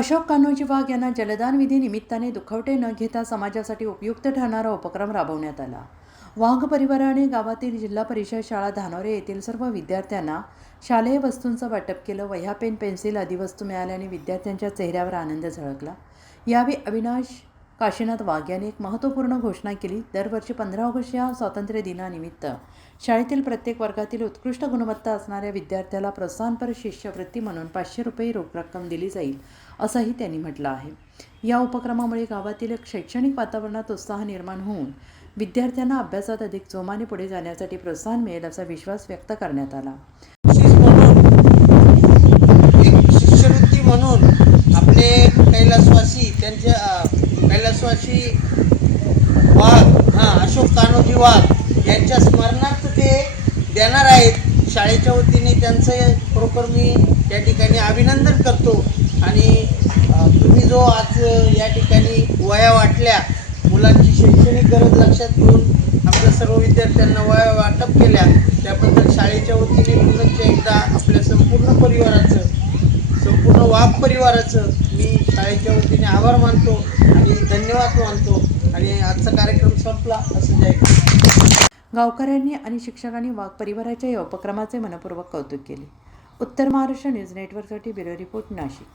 अशोक कान्होजी वाघ यांना जलदान विधी निमित्ताने दुखवटे न घेता समाजासाठी उपयुक्त ठरणारा उपक्रम राबवण्यात आला. वाघ परिवाराने गावातील जिल्हा परिषद शाळा धानोरे येथील सर्व विद्यार्थ्यांना शालेय वस्तूंचं वाटप केलं. वह्या पेन पेन्सिल आदी वस्तू मिळाल्याने विद्यार्थ्यांच्या चेहऱ्यावर आनंद झळकला. यावेळी अविनाश काशीनाथ वाघ यांनी एक महत्त्वपूर्ण घोषणा केली दरवर्षी पंधरा ऑगस्ट या स्वातंत्र्य दिनानिमित्त. शाळेतील प्रत्येक वर्गातील उत्कृष्ट गुणवत्ता असणाऱ्या विद्यार्थ्याला प्रोत्साहनपर शिष्यवृत्ती म्हणून पाचशे रुपये रोख रक्कम दिली जाईल असंही त्यांनी म्हटलं आहे. या उपक्रमामुळे गावातील एक शैक्षणिक वातावरणात उत्साह निर्माण होऊन विद्यार्थ्यांना अभ्यासात अधिक जोमाने पुढे जाण्यासाठी प्रोत्साहन मिळेल असा विश्वास व्यक्त करण्यात आला बक्षीस म्हणून एक शिष्यवृत्ती म्हणून आपले कैलासवासी त्यांच्या अ, वाघ हा अशोक कान्होजी वाघ यांच्या स्मरणार्थ ते देणार आहेत. शाळेच्या वतीने त्यांचं खरोखर मी या ठिकाणी अभिनंदन करतो. आणि तुम्ही जो आज या ठिकाणी वया वाटल्या मुलांची शैक्षणिक गरज लक्षात घेऊन आपल्या सर्व विद्यार्थ्यांना वया वाटप केल्या त्याबद्दल शाळेच्या वतीने पुन्हा एकदा वाघ परिवाराचं मी शाळेच्या वतीने आभार मानतो आणि धन्यवाद मानतो. आणि आजचा कार्यक्रम संपला. असं जाईल गावकऱ्यांनी आणि शिक्षकांनी वाघ परिवाराच्या या उपक्रमाचे मनपूर्वक कौतुक केले. उत्तर महाराष्ट्र न्यूज नेटवर्कसाठी ब्युरो रिपोर्ट नाशिक.